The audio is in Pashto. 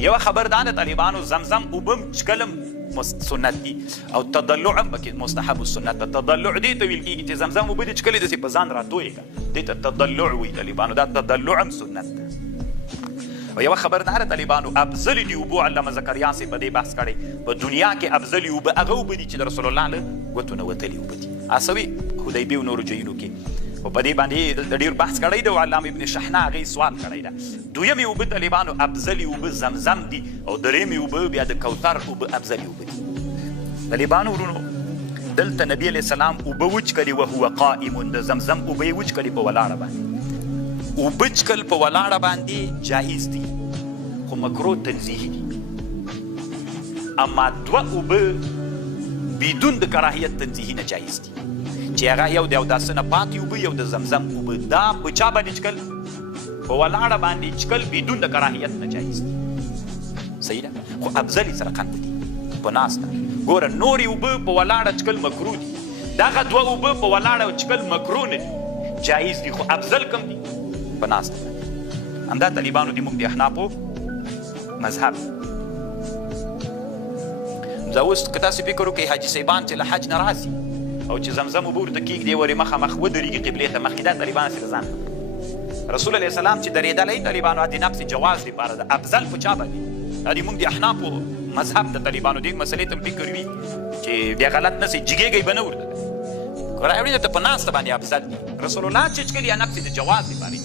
یوه خبر دا د طالبانو زمزم اوبه هم څښل سنت دي او تضلع هم پکې مستحب السنت ده. تضلع دې ته ویل کېږي چې زمزم اوبه دې څښلې داسې په ځان راتویې کړه، دې ته تضلع وایي طالبانو. دا تضلع هم سنت ده. او یوه خبر دا د طالبانو افضل دي اوبو علامه زکریا صاحب په دې بحث کړی په دنیا کې افضل اوبه هغه اوبه دي چې د رسول الله له ګوتو نه وتلي اوبه دي. اسوي حدیبې او نورو ځایونو کې او په دې باندې د ډېر بحث کړی دی او علامه ابن شحنه هغې سوال کړی ده. دویمې اوبه طالبانو افضلې اوبه زمزم دي او درېیمې اوبه بیا د کوثر اوبه افضلې اوبه دي. طالبانو ورونو دلته نبي علیه السلام اوبه وچکلي وهو قائم، د زمزم اوبه یې وچکلي په ولاړه باندې. اوبه چکل په ولاړه باندې جایز دي خو مکرو تنزیهي دي. اما دوه اوبه بدون د کراهیت تنزیهي نه جایز دي چې هغه یو د اوداسه نه پاتې اوبه یو د زمزم اوبه. دا په چا باندې چکل؟ په ولاړه باندې چکل بدون د کراهیت نه جایز دي. صحیح ده؟ خو افضلې سره قند دي په ناسته. ګوره نورې اوبه په ولاړه چکل مکرو دي، دغه دوه اوبه په ولاړه چکل مکرو نه دي، جایز دي خو افضل کم دي په ناسته. همدا طالبانو دي موږ د احنافو مذهب. زه اوس که تاسې فکر وکړئ حاجي صاحبان چې له حج نه راسي او چې زمزم اوبه ورته کېږدي ورې مخامخ ودرېږي قبلې ته مخکې، دا طالبان سره ځان رسول علیه السلام چې درېدلی طالبانو د نفس جواز دپاره ده. افضل په چا باندې؟ دا د موږ د احنافو مذهب د طالبانو دې مسلې ته فکر وي چې بیا غلط نه سي جګېږئ به نه ورته راوړي ته په ناسته باندې افضل دي. رسول الله چې چکلي یا نفس د جواز دپاره